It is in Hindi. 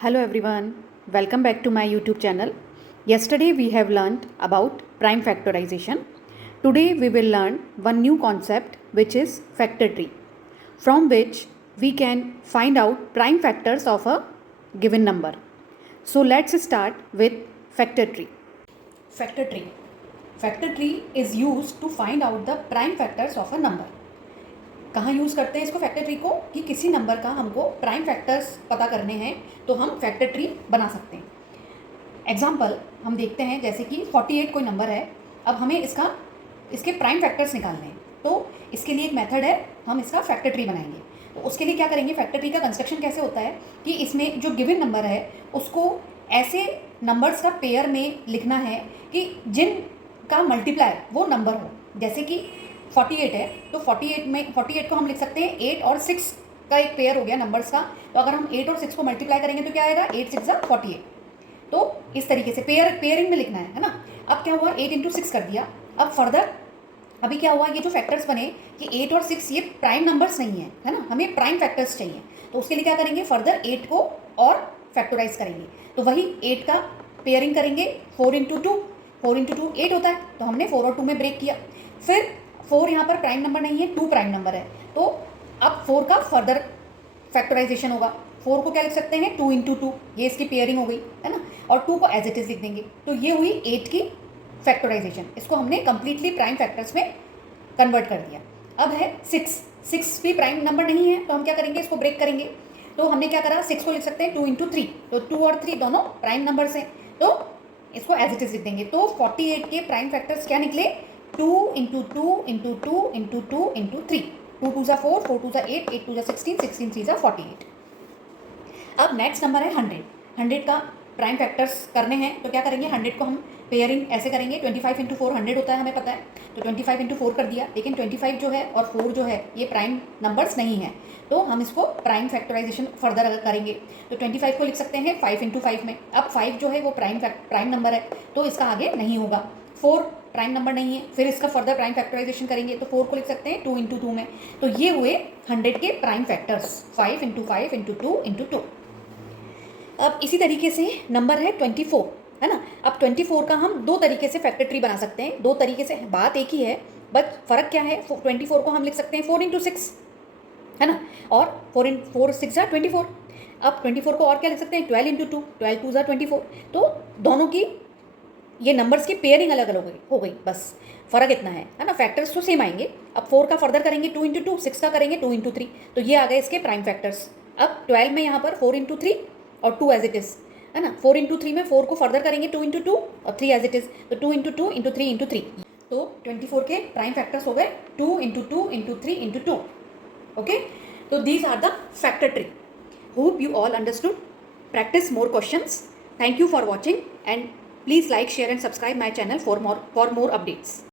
Hello everyone, welcome back to my YouTube channel. Yesterday we have learned about prime factorization. Today we will learn one new concept which is factor tree, from which we can find out prime factors of a given number. So let's start with factor tree. Factor tree. Factor tree is used to find out the prime factors of a number. कहाँ यूज़ करते हैं इसको फैक्टर ट्री को कि किसी नंबर का हमको प्राइम फैक्टर्स पता करने हैं तो हम फैक्टर ट्री बना सकते हैं. एग्जाम्पल हम देखते हैं जैसे कि 48 कोई नंबर है. अब हमें इसके प्राइम फैक्टर्स निकालने हैं तो इसके लिए एक मेथड है, हम इसका फैक्टर ट्री बनाएंगे. तो उसके लिए क्या करेंगे, फैक्टर ट्री का कंस्ट्रक्शन कैसे होता है कि इसमें जो गिवन नंबर है उसको ऐसे नंबर्स का पेयर में लिखना है कि जिनका मल्टीप्लाई वो नंबर हो. जैसे कि 48 है तो 48 को हम लिख सकते हैं 8 और 6 का एक पेयर हो गया नंबर्स का. तो अगर हम 8 और 6 को मल्टीप्लाई करेंगे तो क्या आएगा, 8 6 48. तो इस तरीके से पेयरिंग में लिखना है ना. अब क्या हुआ, 8 इंटू 6 कर दिया. अब फर्दर अभी क्या हुआ, ये जो फैक्टर्स बने कि 8 और 6 ये प्राइम नंबर्स नहीं है ना, हमें प्राइम फैक्टर्स चाहिए. तो उसके लिए क्या करेंगे, फर्दर 8 को और फैक्टराइज करेंगे. तो वही 8 का पेयरिंग करेंगे 4 इंटू 2. 4 इंटू 2 8 होता है तो हमने 4 और 2 में ब्रेक किया. फिर 4 यहाँ पर प्राइम नंबर नहीं है, 2 प्राइम नंबर है. तो अब 4 का फर्दर फैक्टराइजेशन होगा. 4 को क्या लिख सकते हैं, 2 इंटू 2, ये इसकी पेयरिंग हो गई है ना. और 2 को एज इट इज़ लिख देंगे. तो ये हुई 8 की फैक्टराइजेशन. इसको हमने कंप्लीटली प्राइम फैक्टर्स में कन्वर्ट कर दिया. अब है 6 भी प्राइम नंबर नहीं है तो हम क्या करेंगे, इसको ब्रेक करेंगे. तो हमने क्या करा, 6 को लिख सकते हैं 2 इंटू 3. तो 2 और 3 दोनों प्राइम नंबर्स हैं तो इसको एज इट इज़ लिख देंगे. तो 48 के प्राइम फैक्टर्स क्या निकले, 2 इंटू 2 इंटू 2 इंटू 2 इंटू 3. 2 2 4, 4 2 8, 8 2 16, 16 3 48. अब नेक्स्ट नंबर है 100. 100 का प्राइम फैक्टर्स करने हैं तो क्या करेंगे, 100 को हम पेयरिंग ऐसे करेंगे. 25 इंटू 4 100 होता है, हमें पता है. तो 25 इंटू 4 कर दिया. लेकिन 25 जो है और 4 जो है ये प्राइम नंबर्स नहीं है तो हम इसको प्राइम फैक्टराइजेशन फर्दर अगर करेंगे तो 25 को लिख सकते हैं 5 इंटू 5 में. अब 5 जो है वो प्राइम नंबर है तो इसका आगे नहीं होगा. 4 प्राइम नंबर नहीं है, फिर इसका फर्दर प्राइम फैक्टराइजेशन करेंगे तो 4 को लिख सकते हैं 2 इंटू 2 में. तो ये हुए 100 के prime factors, 5 into 5 into 2 into 2. अब इसी तरीके से नंबर है 24 है ना. अब 24 का हम दो तरीके से फैक्टर ट्री बना सकते हैं. दो तरीके से, बात एक ही है बट फ़र्क क्या है. 24 को हम लिख सकते हैं 4 इंटू 6 है ना, और 4 6 ज़ा 24. अब 24 को और क्या लिख सकते हैं, 12 इंटू 2, 12 2 ज़ा 24. तो दोनों की ये नंबर्स की पेयरिंग अलग अलग हो गई, बस फ़र्क इतना है ना. फैक्टर्स तो सेम आएंगे. अब 4 का फर्दर करेंगे 2 इंटू 2, 6 का करेंगे 2 इंटू 3. तो ये आ गए इसके प्राइम फैक्टर्स. अब 12 में यहाँ पर 4 इंटू 3 और 2 एज इट इज़ है ना. 4 इंटू 3 में 4 को फर्दर करेंगे 2 इंटू 2 और 3 एज इट इज़. तो 2 इंटू 2 इंटू 3 इंटू 3. तो 24 के प्राइम फैक्टर्स हो गए 2 इंटू 2 इंटू 3 इंटू 2. ओके, तो these are the factor tree. Hope you all understood. Practice more questions. Thank you for watching and please like, share and subscribe my channel for more updates.